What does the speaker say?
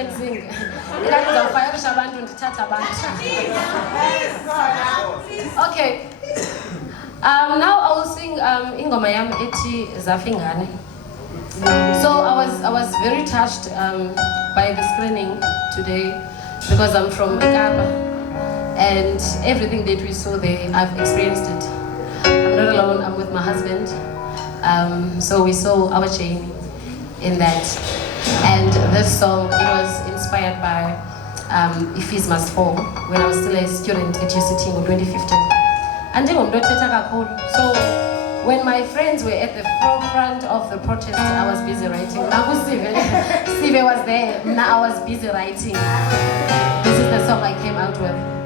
can sing. Okay. Now I will sing Ingoma Yam Eti Zafingane. So I was very touched by the screening today because I'm from Ekapa and everything that we saw there, I've experienced it. I'm not alone, I'm with my husband. So we saw our journey in that. And this song, it was inspired by If His Must Fall when I was still a student at UCT in 2015. So when my friends were at the forefront of the protest, I was busy writing. Sive was there, now I was busy writing. This is the song I came out with.